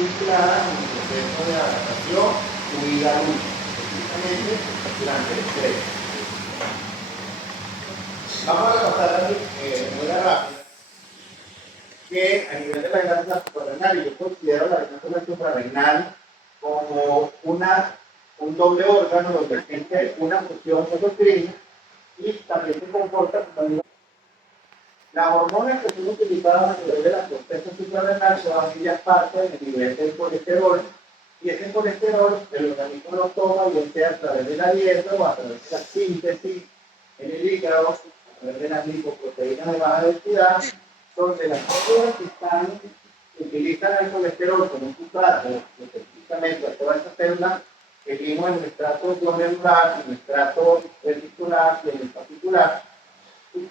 vinculada en el proceso de adaptación y vida adulta, específicamente durante el estrés. Vamos a repasar aquí muy rápido que a nivel de la glándula suprarrenal, yo considero la glándula suprarrenal como un doble órgano donde existe una función endocrina y también se comporta como las hormonas que son utilizadas a nivel de la corteza suprarrenal son aquellas partes del nivel del colesterol, y ese colesterol el organismo lo toma, bien sea a través de la dieta o a través de la síntesis en el hígado, a través de las lipoproteínas de baja densidad, donde las células que utilizan el colesterol como un sustrato, específicamente a todas esas células que vimos en el estrato glomerular, en el estrato reticular y en el particular,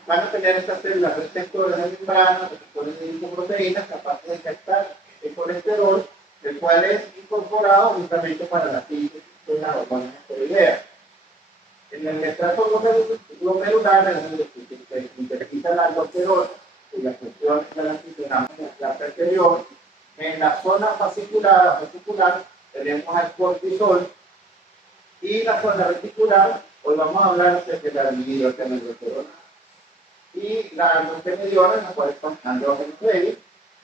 van a tener estas células receptores de membrana, receptores de lipoproteínas, capaces de captar el colesterol, el cual es incorporado justamente para la síntesis de las hormonas esteroideas. En el estrato glomerular, en donde se sintetiza la aldosterona y las funciones de la mencionamos en la clase anterior, en la zona fascicular tenemos al cortisol, y la zona reticular, hoy vamos a hablar de la dihidrocanabinol y la androstenediona, en la cual están andrógenos débiles,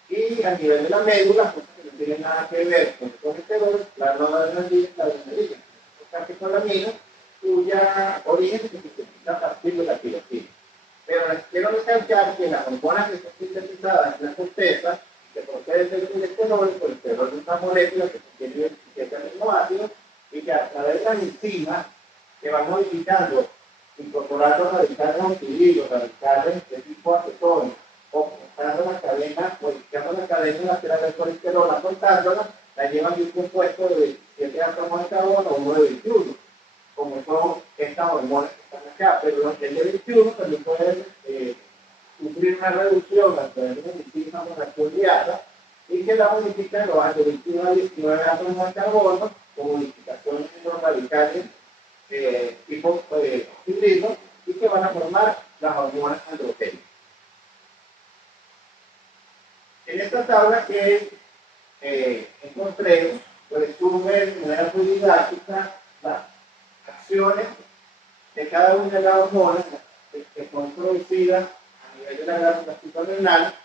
y a nivel de la médula, cosas que no tienen nada que ver con el colesterol, la noradrenalina y la adrenalina, o que son laminas, cuya origen se sintetiza a partir de la tirosina. Pero les quiero recalcar que las hormonas que son sintetizadas en la corteza, que proceden del colesterol es una molécula que contiene 27 aminoácidos y que a través de las enzimas que van modificando, incorporando radicales antivirus, radicales de tipo acetona, o modificando la cadena lateral del colesterol, acortándola, la llevan de un compuesto de 27 átomos de carbono a uno de 21, como son estas hormonas que están acá. Pero el de 21 también puede sufrir una reducción a través de una enzima monoactividad y que la modifican, lo hace de 21 a 19 átomos de carbono con modificaciones en los radicales tipo hidrido, y que van a formar las hormonas androgénicas. En esta tabla que encontré, resume de manera muy didáctica las acciones de cada una de las hormonas que son producidas a nivel de la glándula suprarrenal,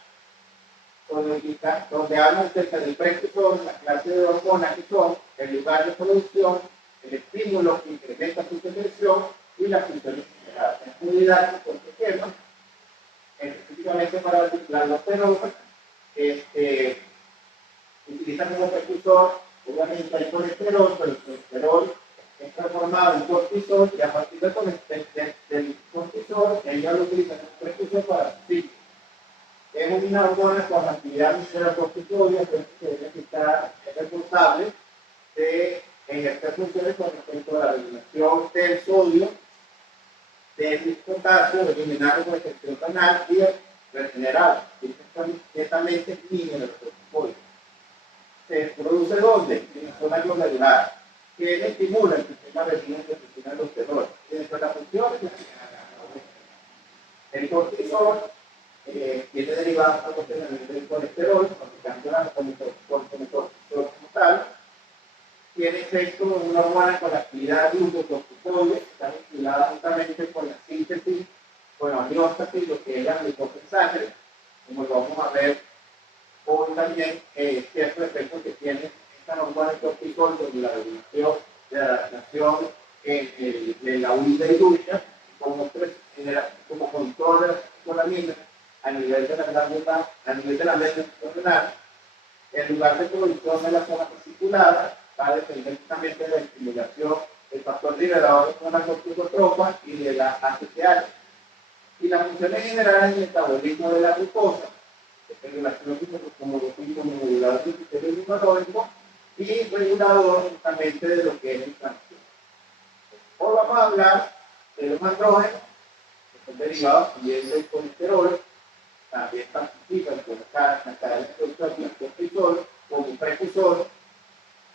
donde hablan acerca del precursor, la clase de hormonas que son, el lugar de producción, el estímulo que incrementa su secreción y las funciones generadas. Es muy didáctico este tema, específicamente para la aldosterona, utiliza como precursor, obviamente hay colesterol, pero el colesterol es transformado en cortisol, y a partir del cortisol, ella lo utiliza como precursor para su ciclo. Es una hormona con actividad visceral corticoide, que está responsable de ejercer funciones con respecto a la regulación del sodio, del potasio, de eliminar la retención renal y de regenerar. Están netamente mineralocorticoides. ¿Se produce dónde? En la zona glomerular, que estimula el sistema renina que funciona los terrores. Dentro de las funciones, el cortisol tiene derivados proporcionalmente del colesterol, fabricando como cortisol como tal, tiene efecto en una hormona con la actividad glucocorticoide, que está vinculada justamente con la síntesis, con la homeostasis, lo que es la glucosa en sangre, como lo vamos a ver hoy también, cierto efecto que tiene esta hormona cortisol sobre la regulación de la adaptación de la huida y lucha, como control de la colamina a nivel de la glándula, a nivel de la médula suprarrenal. En lugar de producción de la zona fasciculada, va a depender justamente de la estimulación del factor liberador de la corticotropa y de la ACTH. Y las funciones generales del metabolismo de la glucosa, regulación como modulador del sistema inmunológico y regulador justamente de lo que es el tránsito. Hoy vamos a hablar de los andrógenos, que son derivados también del colesterol, también participan con la cadena de cortisol como precursor,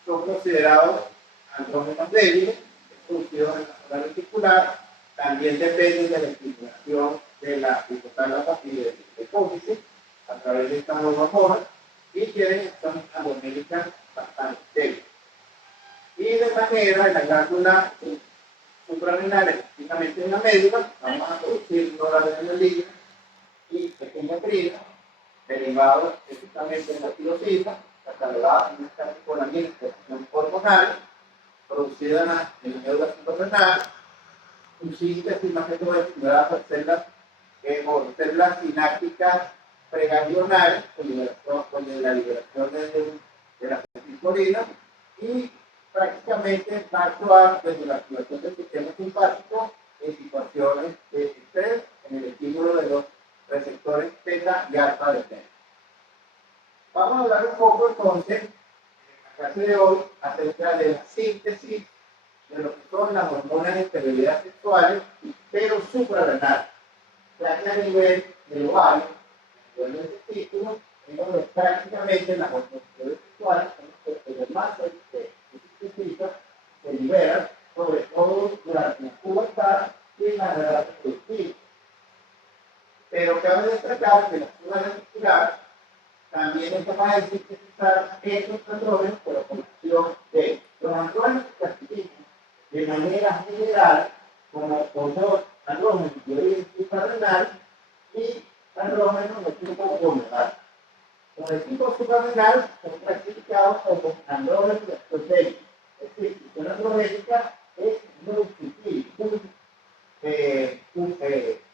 son considerados andrógenos débiles, producidos en la zona reticular, también dependen de la estimulación de la hipotálamo y del hipófisis a través de estas hormonas, y tienen son anoméricas bastante débiles. Y de manera en la glándula suprarrenal, específicamente en la médula, vamos a producir noradrenalina y pequeña trina, derivados específicamente de la tirosina, catalogada en esta categoría de hormonal, producida en la médula suprarrenal, un síntesis más que todo estimulada por células sinápticas preganglionales con la liberación de la acetilcolina y prácticamente va a actuar desde la activación del sistema simpático en situaciones de estrés en el estímulo de los receptores beta y alfa del nervio. Vamos a hablar un poco entonces en la clase de hoy acerca de la síntesis de lo que son las hormonas de esterilidad sexuales, pero suprarrenales, ya que a nivel del ovario, a nivel del testículo, es donde prácticamente las hormonas sexuales son los más se liberan, sobre todo durante la pubertad y en la edad reproductiva. Pero cabe destacar que la zona muscular también es capaz de sintetizar estos andrógenos, pero con acción de los andrógenos se clasifican de manera general como dos andrógenos de origen suprarrenal y andrógenos de tipo hormonal. Los de tipo suprarrenal son clasificados como andrógenos de acción débil. Es decir, la función androgénica es muy sutil, muy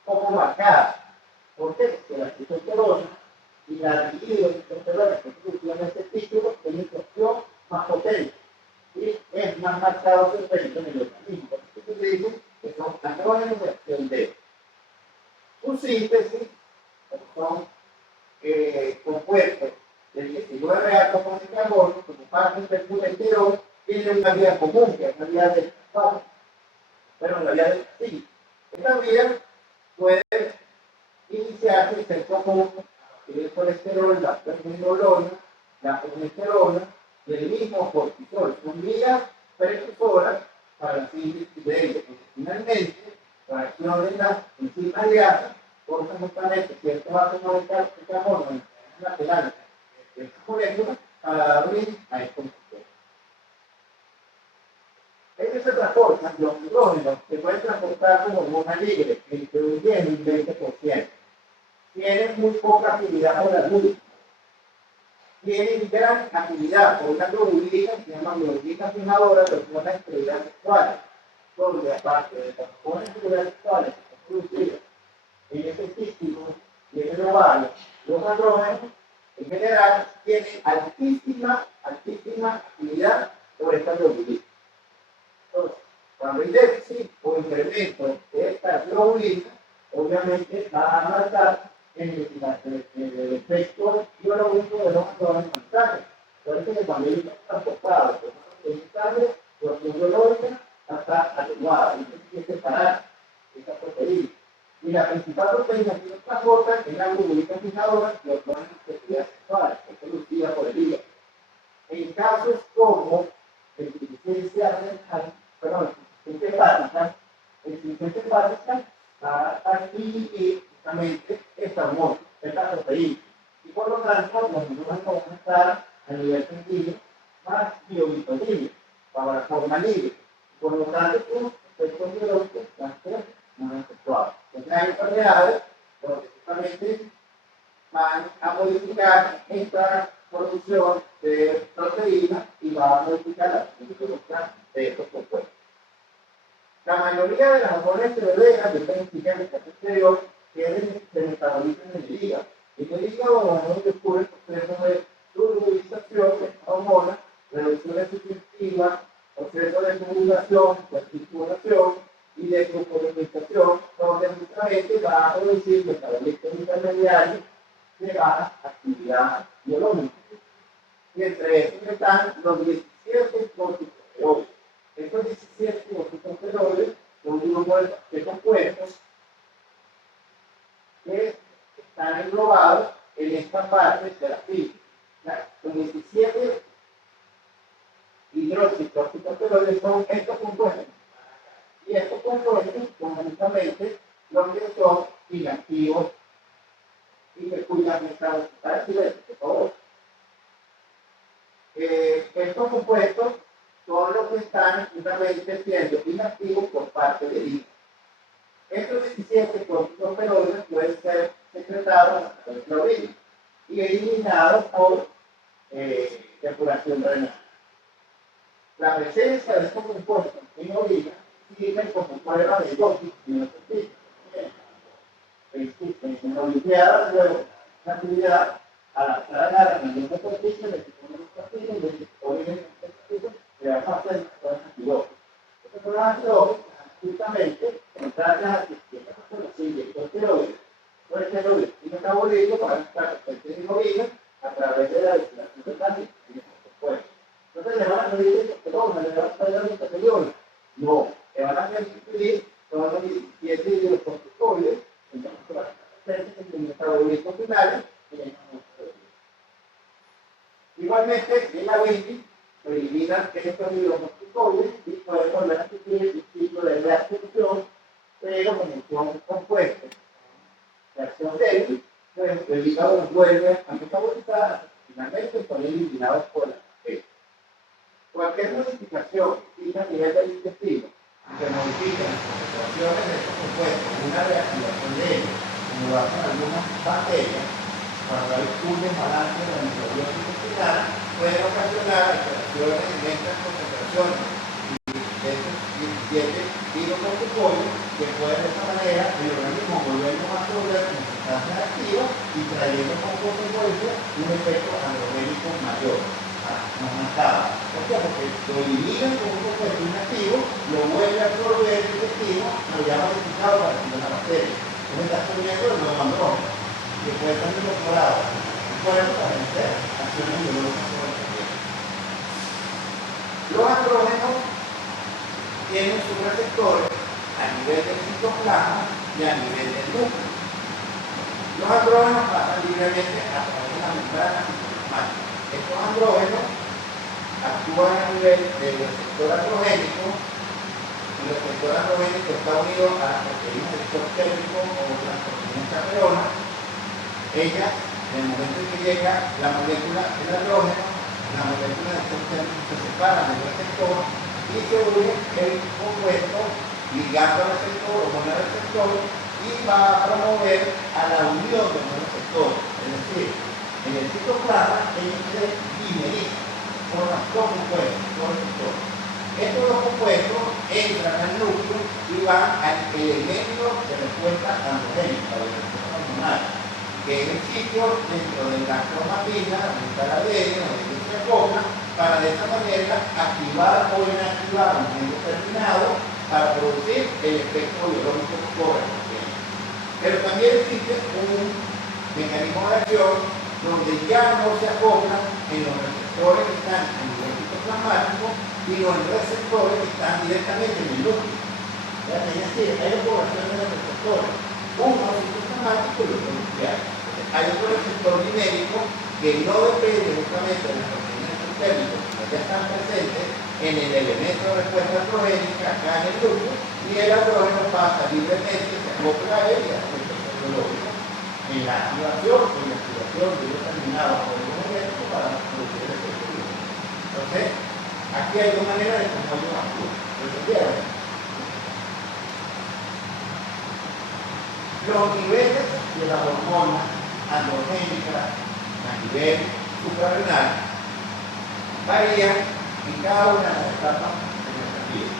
poco marcada. ¿Por qué? Porque la testosterona y la libido de testosterona que producen este título es una cuestión más potente y es más marcado que el peligro en el organismo. Por eso se dice que son andrógenos de acción débil. Su síntesis son compuestos del 19 átomos de carbono como parte del colesterol tiene una vía común, que es la vía del fosfato, pero la vía del castillo. Esta vía puede iniciarse y ser común a partir del colesterol, la pregnenolona, la progesterona y el mismo cortisol. Son vías precursoras para la síntesis de ellos. Finalmente, la acción de las enzimas liasas cortan justamente ciertos átomos de carbono en las laterales de esta molécula para dar origen a estos compuestos. Ellos se transportan, los hidrógenos se pueden transportar como hormona libre entre un 10 y un 20%. Tienen muy poca afinidad por la luz. Tienen gran afinidad por una globulina que se llama globulina fijadora de hormonas de esterilidad sexuales, donde aparte de las hormonas de esterilidad sexuales que son producidas en ese título y en el ovario, los andrógenos en general tienen altísima afinidad por esta globulina. Entonces, cuando hay déficit o incremento de esta globulina, obviamente va a marcar el efecto biológico de los andrógenos en sangre. Por eso que cuando ellos están transportados en sangre, la acción biológica está atenuada, y tiene que separar esa proteína. Y la principal proteína que nos transporta es la globulina fijadora de hormonas de esterilidad sexuales, que es producida por el hígado. En casos como el insuficiencia renal, perdón, el insuficiente hepática va a inhibir justamente esta hormona, esta proteína. Y por lo tanto, los hormonas van a estar a nivel sanguíneo más biodisponibles para la forma libre. Por lo tanto, sus efectos biológicos van a ser más efectuados. Entonces, hay enfermedades donde justamente van a modificar esta producción de proteínas y va a modificar la estructura de estos compuestos. La mayoría de las hormonas esteroideas, yo tengo que explicar en el caso exterior, se metabolizan en el hígado. En el hígado vamos a descubrir el proceso de solubilización de esta hormona, reducción excesiva, proceso de conjugación, circulación y de glucosilinización, donde justamente va a producir metabolismos intermediarios de baja actividad biológica. Y entre estos están los 17 corticosteroides. Estos 17 corticosteroides son un grupo de compuestos que están englobados en esta parte de la fibra. Los 17 hidroxicorticosteroides son estos compuestos. Y estos compuestos son justamente los que son inactivos y que cuidan nuestra velocidad de por favor. Estos compuestos son los que están justamente siendo inactivos por parte del hígado. Estos 17 corticosteroides pueden ser secretados a través de la orina y eliminados por depuración renal. La presencia de estos compuestos en la orina sirve como prueba de dosis y no en la Olimpiada, luego, la actividad a la agarran el mismo cortico, le quitan los partidos, le ponen el partido, le vamos a hacer pruebas antidotes. Estas pruebas antidotes, justamente, contrarias a que esta persona se inyectó esteroides, por ejemplo, y metabolismo para estar presente en orina a través de la destilación de sangre y de compuestos. Entonces le van a pedir esteroides, le van a pedir anticoagulaciones. No, le van a pedir todos los 17 de los corticoides, entonces se van a estar presentes en el metabolismo final. Igualmente, en la bici se eliminan estos hidrocorticoides y pueden volver a sufrir el ciclo de reabsorción, pero como son compuestos de acción débil, pues el hígado los vuelve a metabolizar, finalmente son eliminados por la bacteria. Cualquier modificación que a nivel del intestino que modifica las concentraciones de estos compuestos, una reactivación de ellos, como lo hacen algunas bacterias, cuando hay un desbalance de la microbiota intestinal, pueden ocasionar alteraciones en estas concentraciones de estos 17 hidrocorticoides que pueden de esta manera el organismo volverlo a absorber como sustancias activas y trayendo como consecuencia un efecto androgénico mayor, más marcado. ¿Por qué? Porque lo eliminan como un compuesto inactivo, lo vuelve a absorber el intestino, lo llama modificado para que la bacteria. Entonces está absorbiendo el nuevo andrógeno, que puede estar incorporado. Por eso también hacer acciones biológicas sobre el cerebro. Los andrógenos tienen sus receptores a nivel del citoplasma y a nivel del núcleo. Los andrógenos pasan libremente a través de la membrana citoplasmática. Estos andrógenos actúan a nivel del receptor androgénico. El receptor androgénico está unido a las proteínas del shock térmico o las proteínas chaperonas. Ella, en el momento en que llega la molécula del andrógeno, la molécula del shock térmico se separa del receptor y se une el compuesto ligando al receptor o con el receptor y va a promover a la unión de los receptores. Es decir, en el citoplasma ellos se dimeriza por las dos compuestos, dos receptores. Estos dos compuestos entran al núcleo y van al elemento de respuesta androgénica, de respuesta hormonal, que es el sitio dentro de la cromatina, del ADN o de la copla, para de esta manera activar o inactivar un gen determinado para producir el efecto biológico correspondiente. Pero también existe un mecanismo de acción donde ya no se acoplan en los receptores que están en el citoplasmático, sino en receptores que están directamente en el núcleo. Es decir, hay dos poblaciones de receptores, uno citoplasmático y otro nuclear. Hay otro receptor numérico que no depende justamente de las proteínas térmicas, que ya están presentes en el elemento de respuesta androgénica acá en el núcleo, y el andrógeno pasa libremente, se acopla a él y hace el efecto biológico en la activación o la activación de un determinado organismo genético para producir el efecto biológico. Entonces, aquí hay dos maneras de cómo ellos actúan. ¿Entendieron? Los niveles de las hormonas androgénicas a nivel suprarrenal varían en cada una de las etapas de nuestra vida.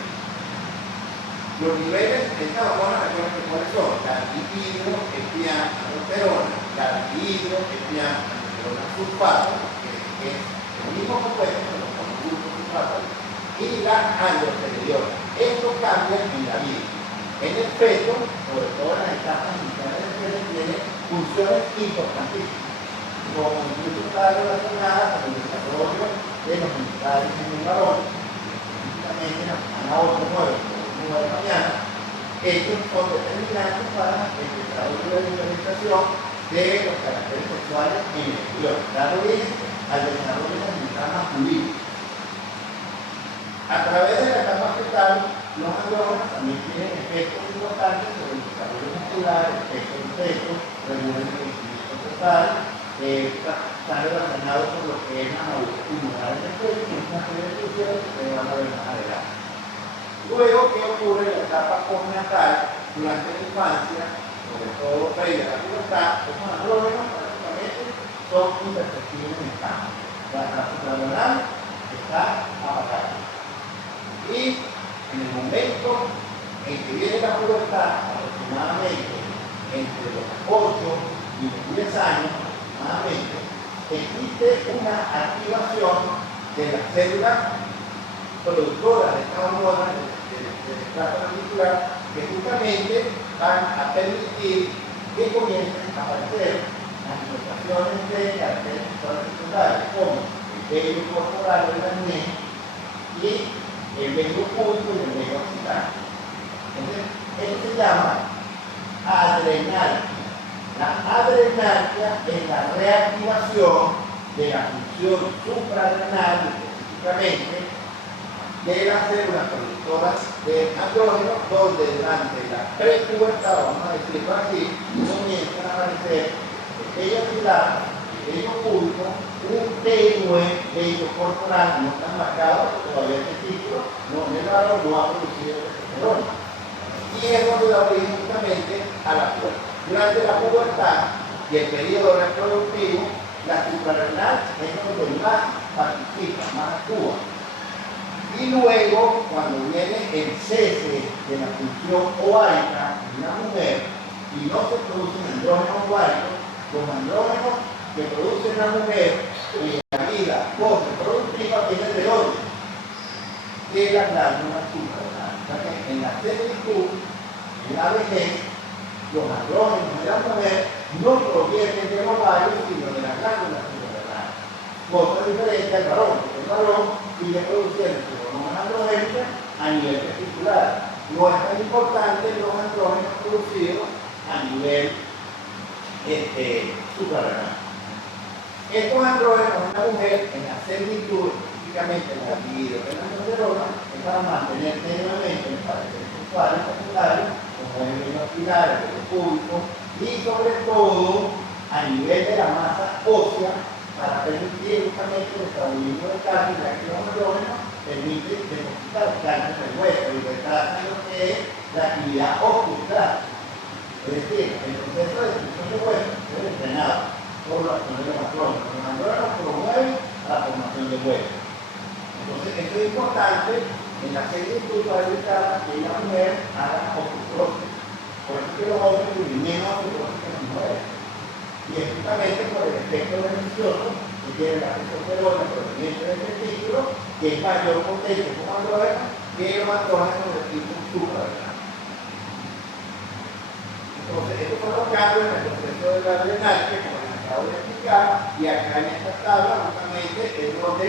Los niveles de estas hormonas, recuerden cuáles son: la dihidro, espiana, aldosterona, la dihidro, espiana, aldosterona sulfato, que es el mismo compuesto, pero con grupo sulfato, y la androstenediona. Esto cambia en la vida. En el feto, sobre todo en las etapas iniciales del feto, tiene funciones importantísimas, como incluso está relacionada con el desarrollo de los genitales en el varón, específicamente en la semana 8, 9, o 9 de mañana. Estos son determinantes para el desarrollo de la diferenciación de los caracteres sexuales en el embrión, dando origen al desarrollo de la genital masculina. A través de la etapa fetal, los andrógenos también tienen efectos importantes sobre el desarrollo muscular, el efecto del feto, regulan el crecimiento total, están relacionados con lo que es la madurez pulmonar en el cuello, y es una serie de estudios que ustedes van a ver más adelante. Luego, ¿qué ocurre en la etapa postnatal durante la infancia, sobre todo previa a la pubertad? Estos andrógenos prácticamente son imperceptibles en el campo. La suprarrenal está apagada. Y en el momento en que viene la pubertad, aproximadamente entre los 8 y los 10 años, aproximadamente, existe una activación de las células productoras de esta hormona del estrato reticular que justamente van a permitir que comiencen a aparecer manifestaciones de caracteres sexuales secundarias como el vello corporal del acné y el vello púbico y el vello axilar. Entonces, esto se llama adrenalgia. La adrenalgia es la reactivación de la función suprarrenal, específicamente de las células productoras de andrógenos, donde durante la prepubertad, vamos a decirlo así, comienzan a aparecer el vello axilar, el vello púbico, un tenue vello corporal no tan marcado, porque todavía el testículo no ha producido testosterona. Y es donde da origen justamente a la pubertad. Durante la pubertad y el periodo reproductivo, la suprarrenal es donde más participa, más actúa. Y luego, cuando viene el cese de la función ovárica de una mujer y no se producen andrógenos ováricos, los andrógenos que produce una mujer en la vida post-reproductiva vienen del orden de la glándula suprarrenal. O sea que en la senilitud, en la vejez, los andrógenos de la mujer no provienen del ovario, sino de la glándula suprarrenal. Cosa diferente al varón, porque el varón sigue produciendo sus hormonas androgénicas a nivel testicular. No es tan importante los andrógenos producidos a nivel suprarrenal. Estos andrógenos en la mujer, en la senilitud, específicamente en la libido de la testosterona, es para mantener tenuemente el parecer sexual secundario, como el vello axilar, el vello púbico, y sobre todo a nivel de la masa ósea, para permitir justamente el establecimiento de carne, ya que los andrógenos permiten depositar carne en el hueso y retrasan lo que es la actividad osteoclástica. Es decir, el proceso de destrucción de hueso es entrenado por la acción de los andrógenos. Los andrógenos promueven la formación de hueso. Entonces, esto es importante en la senilitud para evitar que la mujer haga osteoporosis. Por eso es que los hombres tienen menos osteoporosis que las mujeres. Y es justamente por el efecto beneficioso que tiene la testosterona proveniente del testículo, que es mayor potencia como andrógeno que los andrógenos del tipo suprarrenal. Entonces, estos son los cambios en el proceso de la adrenalgia, como les acabo de explicar, y acá en esta tabla justamente es donde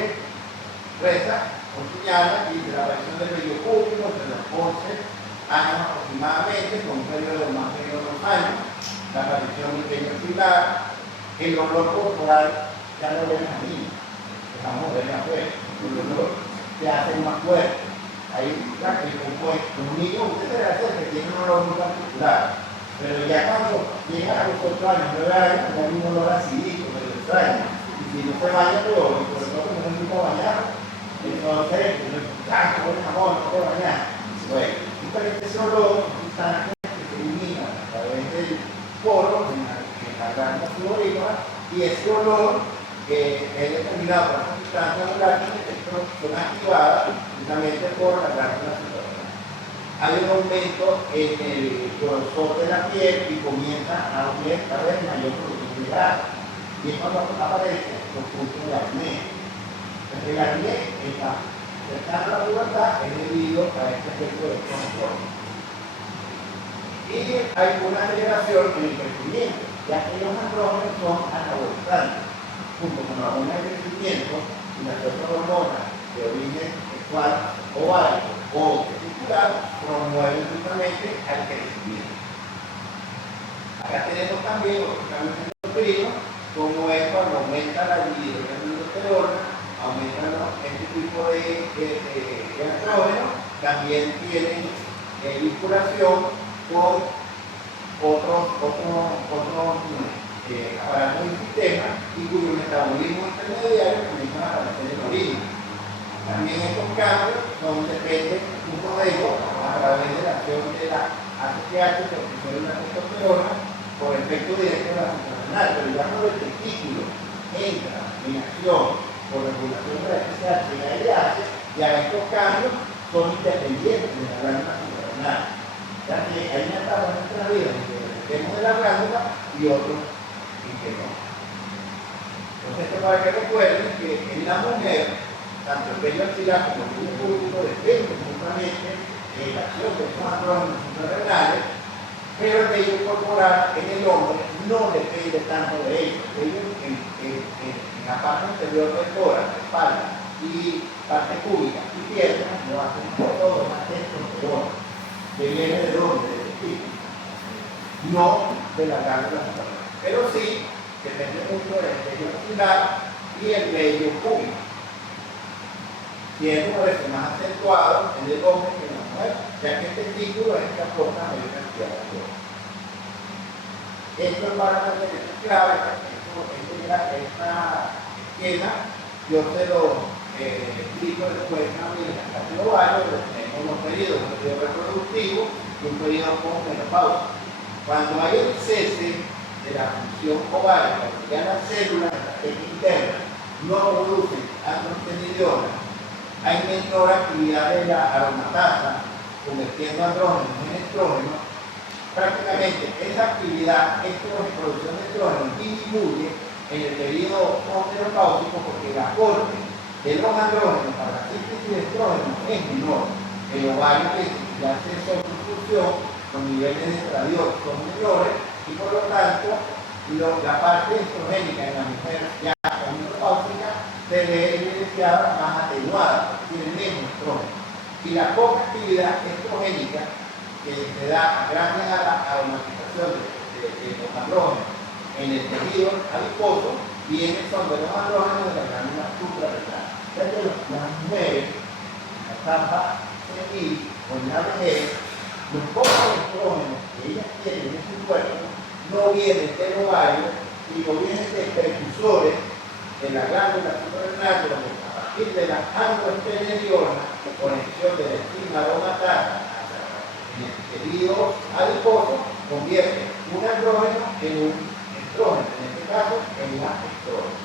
resta o señala y la aparición del vello púbico entre los 11 años aproximadamente, con un periodo de más de 2 años, la aparición del vello axilar, el olor corporal ya no ven a mí, dejamos ver afuera, el olor se hace más fuerte. Ahí el compuesto, un niño, usted se le hace que tiene un olor muy particular, pero ya cuando llega a los 8 años, 9 años, ya hay un olor acidito, pero extraño, y si no se baña, pero por eso no se necesita bañar, entonces, no es tanto, el jamón, no puede bañar. Bueno, justamente ese olor está que se elimina a través del poro en la glándula sudorípara, y ese olor es determinado por las sustancias volátiles que son activadas justamente por la glándula sudorípara. Hay un aumento en el grosor de la piel y comienza a haber cada vez mayor producción de grasa. Y es cuando aparecen los puntos de acné. El acné está cercano a la pubertad es debido a este efecto de control. Y hay una aceleración en el crecimiento, ya que los andrógenos son anabolizantes, junto con la hormona de crecimiento y las otras hormonas de origen sexual, ovárico o testicular, promueven justamente al crecimiento. Acá tenemos también otros cambios endocrinos, como es cuando aumenta la libido y la testosterona, aumentan este tipo de andrógenos, también tienen vinculación con otros aparatos y sistemas y cuyo metabolismo intermediario comienzan a aparecer en la orina. También estos cambios son dependen un modelo a través de la acción de la ACTH, que es una testosterona, por efecto directo de la suprarrenal, pero ya cuando el testículo entra en acción por regulación de la FSH y la LH, ya estos cambios son independientes de la glándula suprarrenal. Ya que hay una etapa en nuestra vida en que dependemos de la glándula y otros en que no. Entonces, esto para que recuerden que en la mujer, tanto el vello axilar como el vello público dependen justamente de la acción de estos andrógenos suprarrenales, pero el vello corporal en el hombre no depende tanto de ellos. Ellos en la parte anterior del tórax, espalda y parte pública y piernas lo hacen todo más testosterona, que viene de donde, del espíritu, no de la glándula suprarrenal. Pero sí depende mucho del vello axilar y el vello público. Tiene por eso más acentuado en el hombre que en la mujer, ya que el testículo es el que aporta mayor cantidad de agua. Esto es para mantener clave, esta esquema, yo se lo explico después en la clase global, donde tenemos unos periodos, un periodo reproductivo y un periodo con menopausia. Cuando hay el cese de la función ovárica, cuando ya las células internas no producen androstenediona, hay menor actividad de la aromatasa, convirtiendo andrógenos en estrógenos. Prácticamente esa actividad, esta producción de estrógenos disminuye en el periodo postmenopáusico porque el aporte de los andrógenos para la síntesis de estrógenos es menor. El ovario ya hace sobreproducción, los niveles de estradiol son menores y por lo tanto la parte estrogénica en la mujer ya menopáusica se ve evidenciada más atenuada, tiene menos estrógeno. Y la poca actividad estrogénica que se da gracias a la aromatización de los andrógenos en el tejido adiposo son de los andrógenos de la glándula suprarrenal. Ya que las mujeres en la etapa senil o en la vejez, los pocos estrógenos que ellas tienen en su cuerpo no vienen del ovario, sino vienen de precursores de la glándula suprarrenal, donde a partir de la androstenediona, conexión de la enzima aromatasa en el tejido adiposo, convierte un andrógeno en un estrógeno, en este caso en una estrógeno.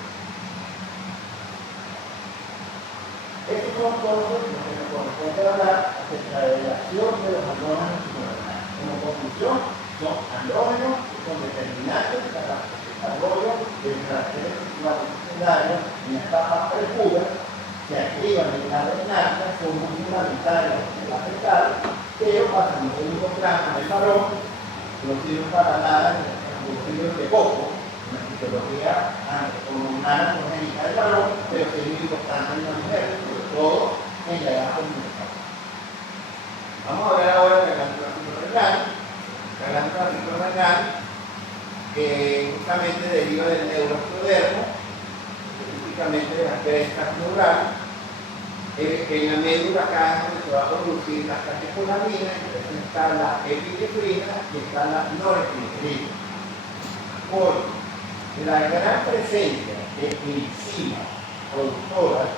Estos son todos los que nos corresponde hablar acerca de la acción de los andrógenos suprarrenales. Como conclusión, son andrógenos que son determinantes para el desarrollo del carácter sexual secundario en la etapa prepuber, que activan en la renal, son muy fundamentales en la fetal, pero pasan en segundo plano del varón, no sirven para nada en los estudios de poco, en la fisiología hormonal androgénica del varón, pero que es muy importante en la mujer, sobre todo en la edad comunitaria. Vamos a hablar ahora de la glándula suprarrenal. La glándula suprarrenal justamente deriva del neuroectodermo, específicamente de las crestas neurales. En la médula acá es donde se va a producir la catecolamina, entonces está la epinefrina y está la norepinefrina. Por la gran presencia de enzimas productoras